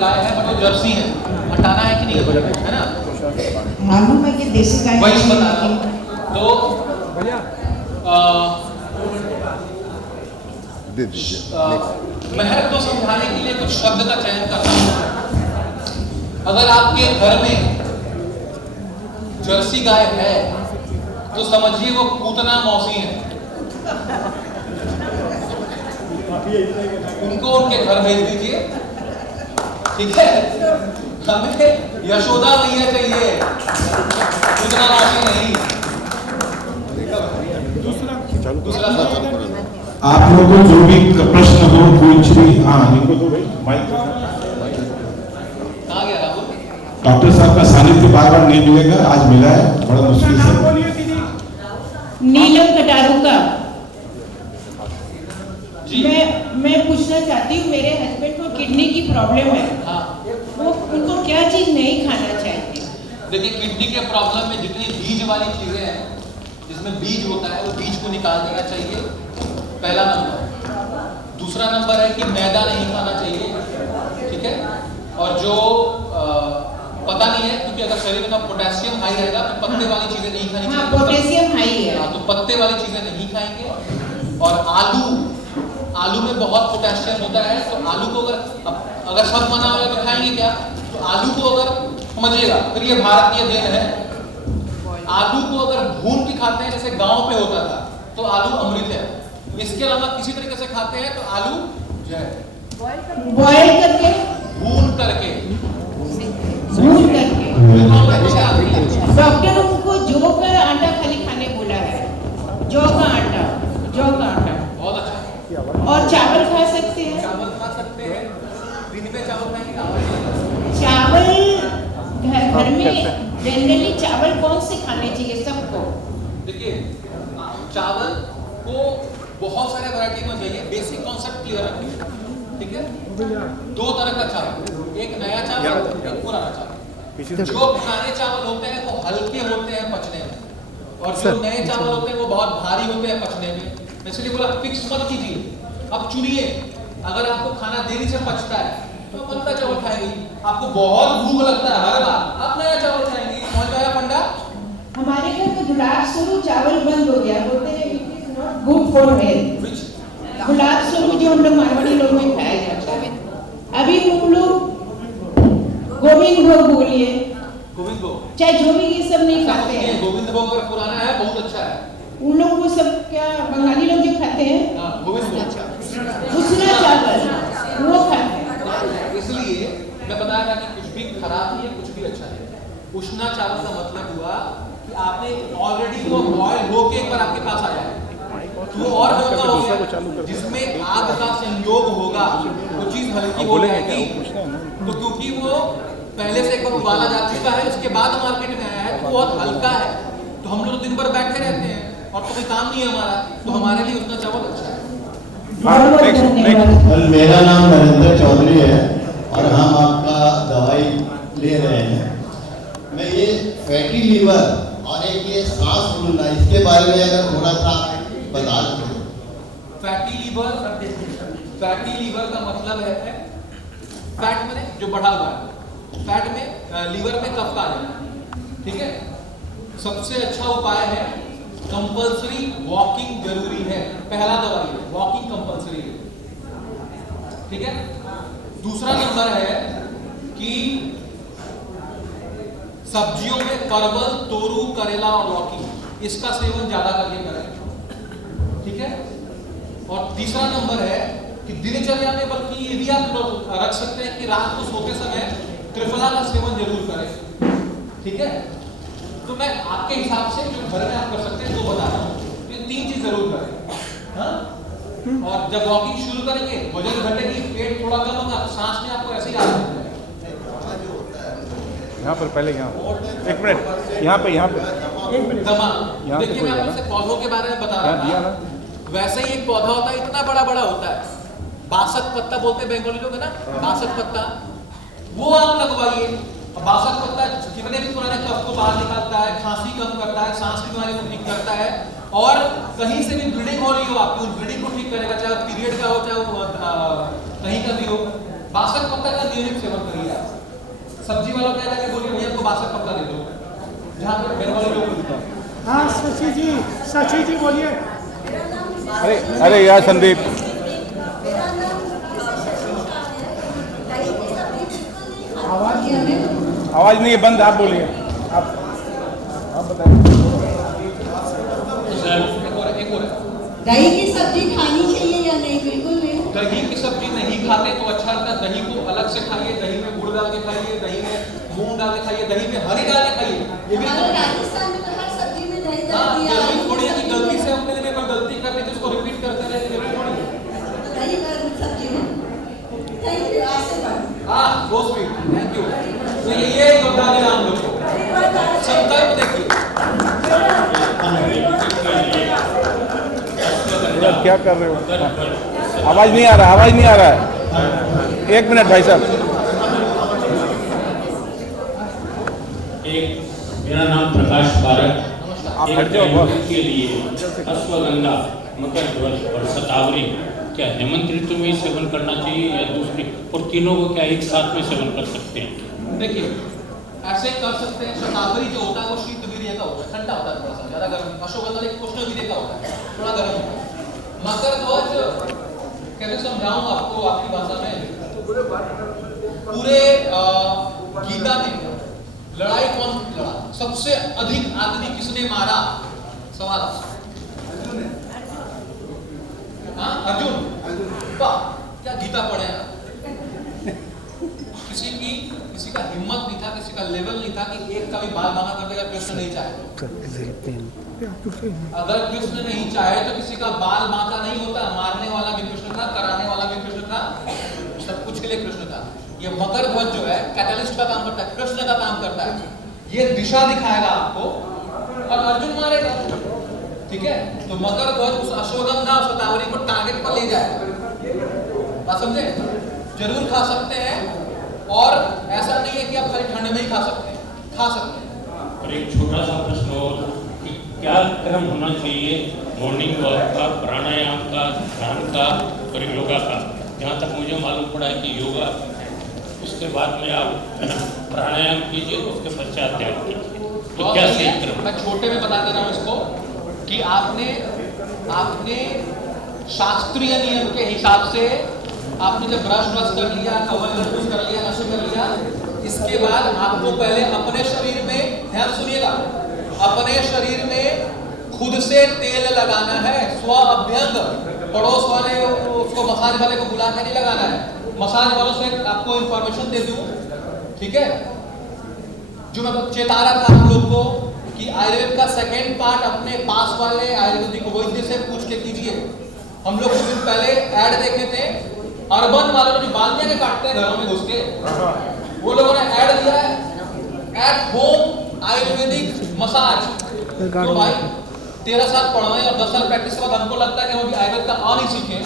गाय है बट वो जर्सी है, हटाना है कि नहीं, है ना? मालूम है कि देसी गाय वही बता रहा हूँ। तो महक को समझाने के लिए कुछ शब्द का चयन करना हूं। अगर आपके घर में जर्सी गाय है तो समझिए वो पूतना मौसी है, उनको उनके घर भेज दीजिए, ठीक है? हमें यशोदा मैया चाहिए, पूतना मौसी नहीं। दूसरा आप लोगों को जो भी प्रश्न हो कुछ भी, हाँ इनको तो भाई माइक कहाँ गया राहुल? डॉक्टर साहब का सानिध्य बार बार नहीं मिलेगा, आज मिला है बड़ा मुश्किल से। नीलम कटारू का जी। मैं पूछना चाहती हूँ, मेरे हस्बैंड को किडनी की प्रॉब्लम है, हाँ, वो उनको क्या चीज नहीं खाना चाहिए? देखिए किडनी के प्रॉब्लम में जितनी बीज वाली चीजें हैं, जिसमें बीज होता है वो बीज को निकाल देना चाहिए, पहला नंबर। दूसरा नंबर है कि मैदा नहीं खाना चाहिए, ठीक है? और जो पता नहीं है, क्योंकि अगर शरीर में पोटेशियम हाई रहेगा तो पत्ते वाली चीजें नहीं खानी चाहिए। पोटेशियम हाई है, तो पत्ते वाली चीजें नहीं खाएंगे। और आलू में बहुत पोटेशियम होता है, तो आलू को अगर सब मना हो तो खाएंगे क्या? तो आलू को अगर समझिएगा, फिर ये भारतीय देन है, आलू को अगर भून के खाते हैं जैसे गांव पे होता था तो आलू अमृत है। इसके अलावा किसी तरीके से खाते हैं तो आलू जय, बॉयल करके, भून करके। डॉक्टर उनको जौ का आटा खाली खाने बोला है, जौ का आटा बहुत अच्छा। और चावल खा सकते हैं, चावल खा सकते हैं, दिन में चावल खाएंगे। चावल घर में जनरली चावल कौन से खाने चाहिए सबको? देखिए चावल को बहुत सारे वैरायटी में चाहिए, बेसिक कॉन्सेप्ट क्लियर रखिए, ठीक है? दो तरह का चावल, एक नया चावल, एक पुराना चावल। जो पुराने चावल होते हैं वो हल्के होते हैं पचने में, और जो नए चावल होते हैं वो बहुत भारी होते हैं पचने में। इसलिए बोला फिक्स मत कीजिए, अब चुनिए। अगर आपको खाना देरी से पचता है तो पतला चावल खाएंगे, आपको बहुत भूख लगता है हर बार, आप नया चावल खाएंगे। समझ गया फंडा? हमारे घर में गुलाब स्वरूप चावल बंद हो गया, बोलते हैं it is not good for health. Gulab Swaroop जो हम लोग मारवाड़ी लोग में खाया जाता है, अभी हम लोग गोविंद भोग बोलिए, गोविंद भोग, चाहे जो भी ये सब नहीं खाते हैं। गोविंद भोग अगर पुराना है बहुत अच्छा है, उन लोग वो सब क्या बंगाली लोग जो खाते हैं, गोविंद भोग उसना चावल वो खाते हैं। इसलिए मैं बताया था कि कुछ भी खराब नहीं है, कुछ भी अच्छा नहीं है। उष्णा चावल का मतलब हुआ कि आपने ऑलरेडी वो बॉयल होके एक बार आपके पास आया है, तो और हल्का हो गया, जिसमें आग का संयोग होगा वो चीज हल्की हो जाएगी। तो क्योंकि वो पहले से एक बार उबाला जा चुका है, उसके बाद मार्केट में आया है, तो बहुत हल्का है, तो हम लोग दिन भर बैठे रहते हैं और तो कोई काम नहीं है हमारा, तो हमारे लिए उतना चावल अच्छा है। मेरा नाम नरेंद्र चौधरी है और हम आपका दवाई ले रहे हैं। मैं ये फैटी लीवर और एक ये सांस फूलना, इसके बारे में अगर थोड़ा सा बता दें। फैटी लीवर का मतलब है फैट में जो बढ़ा हुआ है, फैट में लीवर में कफ का आ जाना, ठीक है? सबसे अच्छा उपाय है कंपल्सरी वॉकिंग जरूरी है, पहला दवाई है वॉकिंग कंपल्सरी है, ठीक है? दूसरा नंबर है कि सब्जियों में परवल, तोरू, करेला और लौकी, इसका सेवन ज्यादा करके करें, ठीक है? और तीसरा नंबर है कि दिनचर्या में, बल्कि ये भी आप रख सकते हैं कि रात को सोते समय त्रिफला का सेवन जरूर करें, ठीक है? तो मैं आपके हिसाब से जो घर में आप कर सकते हैं वो बता रहा हूँ, ये 3 चीज जरूर करें, हाँ? और जब वॉकिंग शुरू करेंगे वजन घटेगी, पेट थोड़ा कम होगा, सांस में आपको ऐसे ही आ जाएगा। यहाँ पर पहले यहाँ एक मिनट यहाँ पे दमा, देखिए मैं आपसे पौधों के बारे में बता रहा था, वैसे ही एक पौधा होता है, इतना बड़ा बड़ा होता है, बासक पत्ता बोलते हैं बंगाली लोग, है ना? बासक पत्ता, वो आप लगवाइए। बासक पत्ता कितने भी पुराने कफ को बाहर निकालता है, खांसी कम करता है, सांस की बीमारी को ठीक करता है, और कहीं से भी ब्लीडिंग हो रही हो आपकी, उस ब्लीडिंग को ठीक करेगा, चाहे पीरियड का हो, चाहे कहीं का भी हो। बासक पत्ता का नियमित सेवन करिए आप। सब्जी वालों को जाके बोलिए भैया हमको बासक पत्ता दे दो, जहाँ पे मेरे वाले लोग। हाँ शशि जी बोलिए। अरे यार संदीप, आवाज नहीं है, बंद। आप बोलिए, आप बताइए। एक और दही की सब्जी खानी चाहिए या नहीं? बिल्कुल नहीं। दही की सब्जी नहीं खाते तो अच्छा लगता है, दही को अलग से खाइए, दही में गुड़ डाल के खाइए, दही में मूंग डाल के खाइए, दही में हरी डाल के खाइए। ये भी हमारे राजस्थान में तो हर सब्जी में दही डालती है। जरूरी थोड़ी है कि गलती से हमने कोई गलती कर ली तो उसको रिपीट करते रहे, जरूरी थोड़ी है। दही का सब्जी में थैंक यू। आशीर्वाद। हाँ वो स्वीट, थैंक यू। तो ये योगदान दिया हम लोग को। संकल्प देखिए यार क्या कर रहे हो? आवाज नहीं आ रहा, आवाज नहीं आ रहा है। एक मिनट भाई साहब। मेरा नाम प्रकाश पारक। आप हट जाओ बॉस। के लिए अश्वगंधा, मकर ध्वज और शतावरी क्या हेमंत ऋतु में ही सेवन करना चाहिए या दूसरी, और तीनों को क्या एक साथ में सेवन कर सकते हैं? देखिए ऐसे कर सकते हैं। शतावरी जो होता है वो शीत वीर्य का होता है, ठंडा होता है, थोड़ा सा ज्यादा गर्म। अश्वगंधा एक उष्ण वीर्य का होता है, थोड़ा गर्म होता है। मकर ध्वज कैसे समझाऊं आपको आपकी भाषा में? पूरे गीता में लड़ाई कौन लड़ा, सबसे अधिक आदमी किसने मारा? सवाल। हाँ अर्जुन। वाह क्या गीता पढ़े हैं। किसी का हिम्मत नहीं था, किसी का लेवल नहीं था कि एक का भी बाल बांका कर देगा कृष्ण नहीं चाहे। अगर कृष्ण नहीं चाहे तो किसी का बाल बांका नहीं होता। मारने वाला भी कृष्ण था, कराने वाला भी कृष्ण था, सब कुछ के लिए कृष्ण था। ये मकर ध्वज जो है कैटलिस्ट का काम करता है, कृष्ण का काम करता है। ये दिशा दिखाएगा आपको और अर्जुन मारेगा, ठीक है। तो मकर ध्वज उस अश्वगंधा और शतावरी को टारगेट पर ले जाए। बात समझे? जरूर खा सकते हैं और ऐसा नहीं है कि आप खाली ठंड में ही खा सकते हैं, खा सकते हैं। और एक छोटा सा प्रश्न और कि क्या क्रम होना चाहिए मॉर्निंग वॉक का, प्राणायाम का, ध्यान का और योगा का? जहाँ तक मुझे मालूम पड़ा है कि योगा उसके बाद में आप प्राणायाम कीजिए, उसके पश्चात ध्यान कीजिए, तो क्या सही क्रम? मैं छोटे में बता दे रहा हूँ इसको कि आपने शास्त्रीय नियम के हिसाब से आपने जब ब्रश कर लिया, कवर कर लिया, नशे कर लिया, इसके बाद आपको पहले अपने शरीर में, ध्यान सुनिएगा, अपने शरीर में खुद से तेल लगाना है। स्व अभ्यंग, पड़ोस वाले उसको मसाज वाले को बुला के नहीं लगाना है। मसाज वालों से आपको इंफॉर्मेशन दे दूं, ठीक है, जो मैं चेता रहा था आप लोग को कि आयुर्वेद का सेकेंड पार्ट अपने पास वाले आयुर्वेदिक वैद्य से पूछ के कीजिए। हम लोग कुछ दिन पहले ऐड देखे थे, अर्बन वालों ने जो बाल्टियां के काटते हैं घरों में घुस के, वो लोगों ने ऐड दिया है एट होम आयुर्वेदिक मसाज। तो भाई 13 साल पढ़ाए और 10 साल प्रैक्टिस के बाद हमको लगता है कि हम अभी आयुर्वेद का आ नहीं सीखे,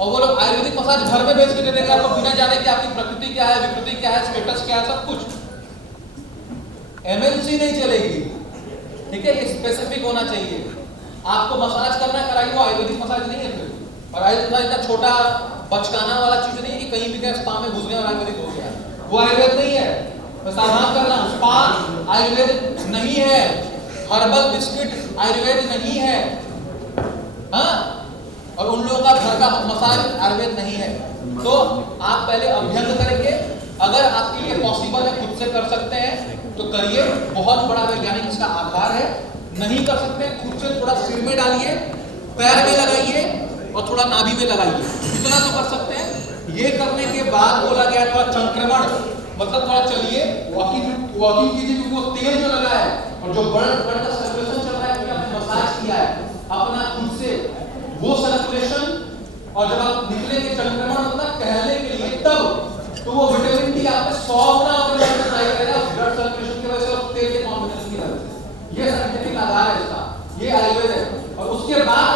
और वो लोग आयुर्वेदिक मसाज घर में बेच के दे देंगे आपको बिना जाने कि आपकी प्रकृति क्या है, विकृति क्या है, स्टेटस क्या है, सब कुछ। एमएनसी नहीं चलेगी, ठीक है। ये स्पेसिफिक होना चाहिए। आपको मसाज करना कराइए, वो आयुर्वेदिक मसाज नहीं है फिर। और आयुर्वेदिक मसाज इतना छोटा बचकाना वाला चीज नहीं है कि कहीं भी गए स्पा में घुस गए और आयुर्वेदिक हो गया, वो आयुर्वेद नहीं है। मैं सावधान कर रहा हूँ, स्पा आयुर्वेद नहीं है, हर्बल बिस्किट आयुर्वेद नहीं है, हाँ। और उन लोगों का घर का मसाज आयुर्वेद नहीं है। तो आप पहले अभ्यंग करेंगे, अगर आपके लिए पॉसिबल है, खुद से कर सकते हैं तो करिए, बहुत बड़ा वैज्ञानिक इसका आधार है। नहीं कर सकते हैं, खुद से थोड़ा सिर में डालिए, पैर में लगाइए और थोड़ा नाभि में लगाइए, इतना तो कर सकते हैं। ये करने के बाद बोला गया थोड़ा संक्रमण, मतलब थोड़ा चलिए, वॉकिंग कीजिए, क्योंकि वो तेल जो लगा है और जो ब्लड का सर्कुलेशन चल रहा है, क्योंकि आपने मसाज किया है अपना खुद से, वो सर्कुलेशन, और जब आप निकलेंगे संक्रमण होता कहने के लिए, तब तो वो विटामिन डी आप में 100 गुना ट्राई करेगा ब्लड सर्कुलेशन की वजह से और तेल के कॉम्बिनेशन की वजह से। ये साइंटिफिक आधार है इसका, ये आयुर्वेद है। और उसके बाद